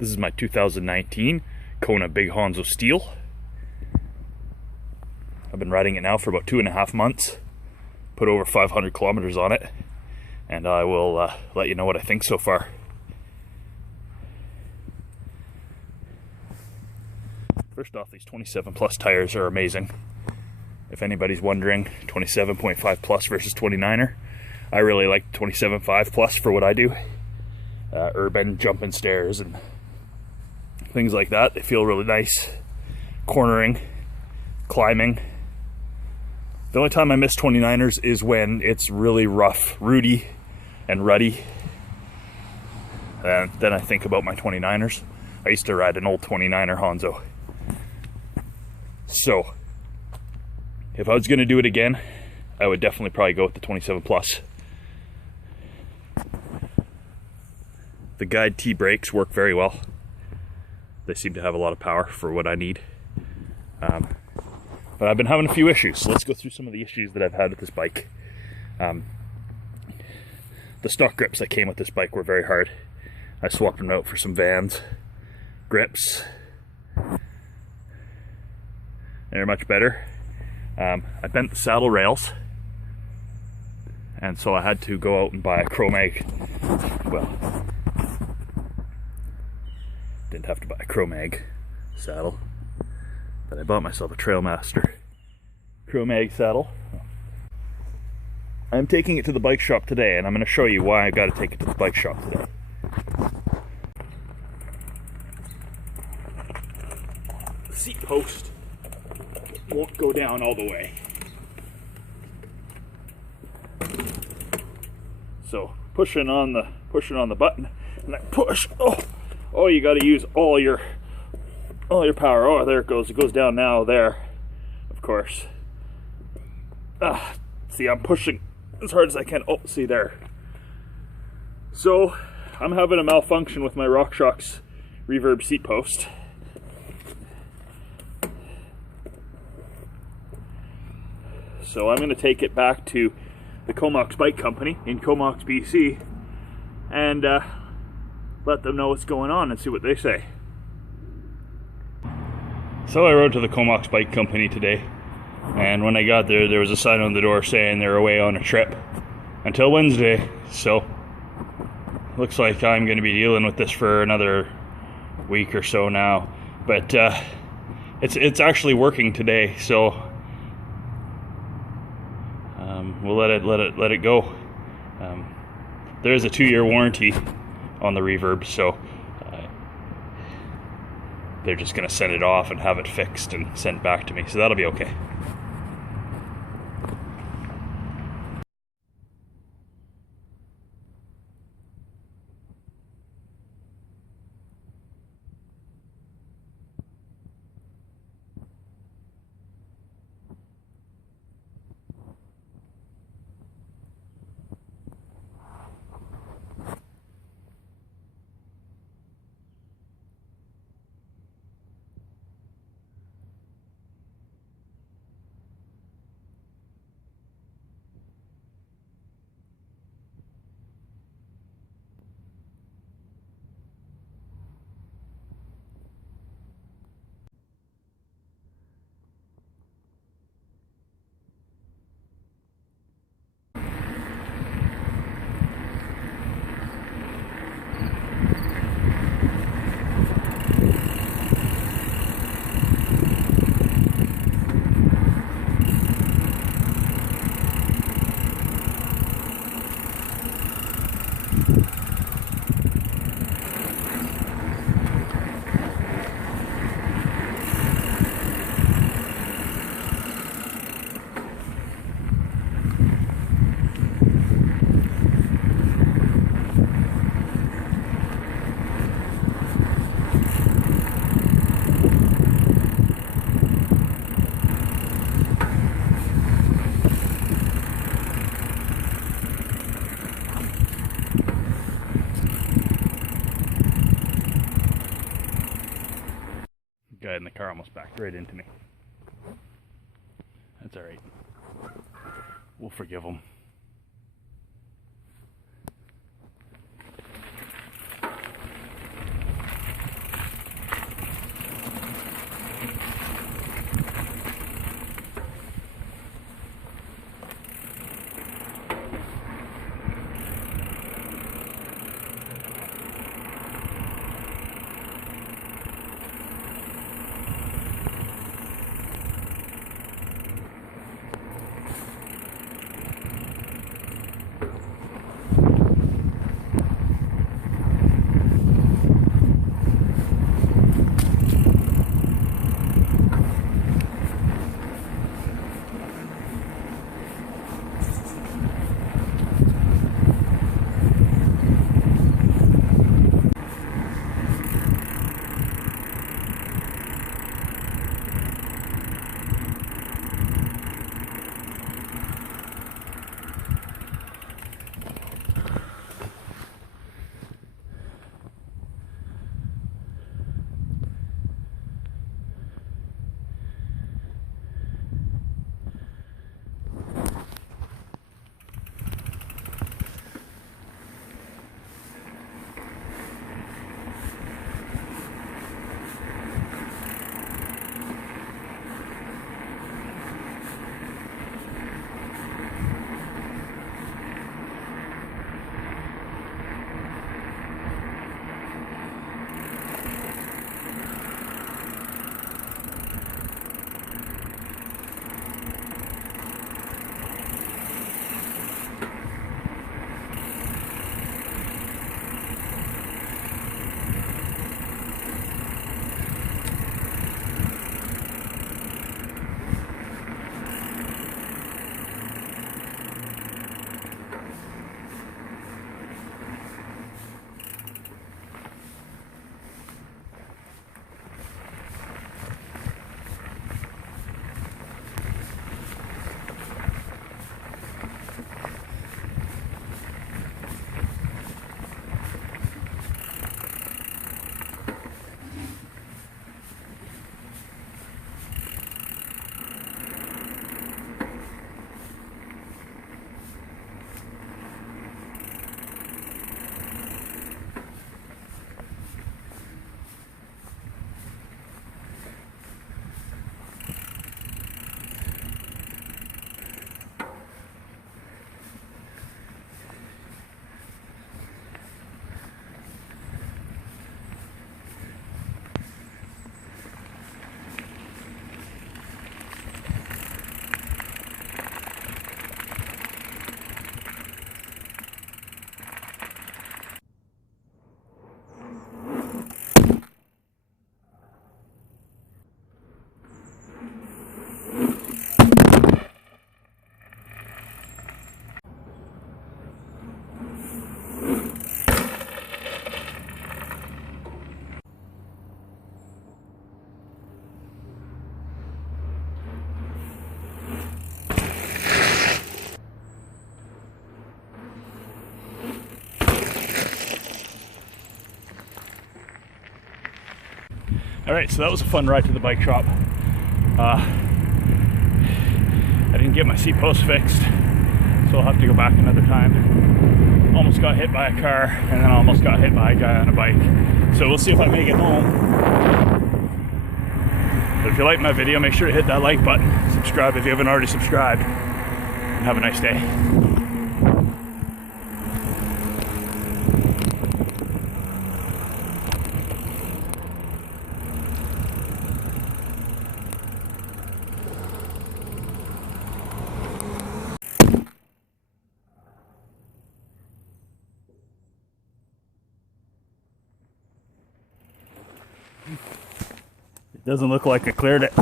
This is my 2019 Kona Big Honzo Steel. I've been riding it now for about 2.5 months. Put over 500 kilometers on it, and I will let you know what I think so far. First off, these 27 plus tires are amazing. If anybody's wondering, 27.5 plus versus 29er, I really like 27.5 plus for what I do. Urban jumping stairs and things like that. They feel really nice. Cornering, climbing. The only time I miss 29ers is when it's really rough, rooty and ruddy. And then I think about my 29ers. I used to ride an old 29er Honzo. So, if I was going to do it again, I would definitely probably go with the 27 plus. The guide T brakes work very well. They seem to have a lot of power for what I need. But I've been having a few issues, so let's go through some of the issues that I've had with this bike. The stock grips that came with this bike were very hard. I swapped them out for some Vans grips. They're much better. I bent the saddle rails, and so I had to go out and buy a Chromag. Well, didn't have to buy a Chromag saddle, but I bought myself a Trailmaster Chromag saddle. I'm taking it to the bike shop today, and I'm going to show you why I got to take it to the bike shop today. The seat post won't go down all the way, so pushing on the button, and I push. Oh, you got to use all your power. Oh, there it goes. It goes down now. There, of course. See, I'm pushing as hard as I can. Oh, see there. So I'm having a malfunction with my RockShox reverb seat post. So I'm going to take it back to the Comox Bike Company in Comox B.C. and let them know what's going on and see what they say. So I rode to the Comox Bike Company today, and when I got there, there was a sign on the door saying they're away on a trip until Wednesday. So looks like I'm going to be dealing with this for another week or so now. But it's actually working today, so we'll let it go. There is a 2-year warranty on the reverb, so they're just going to send it off and have it fixed and sent back to me, so that'll be okay. Guy in the car almost backed right into me. That's alright. We'll forgive him. All right, so that was a fun ride to the bike shop. I didn't get my seat post fixed, so I'll have to go back another time. Almost got hit by a car, and then almost got hit by a guy on a bike. So we'll see if I make it home. But if you like my video, make sure to hit that like button. Subscribe if you haven't already subscribed. And have a nice day. It doesn't look like I cleared it.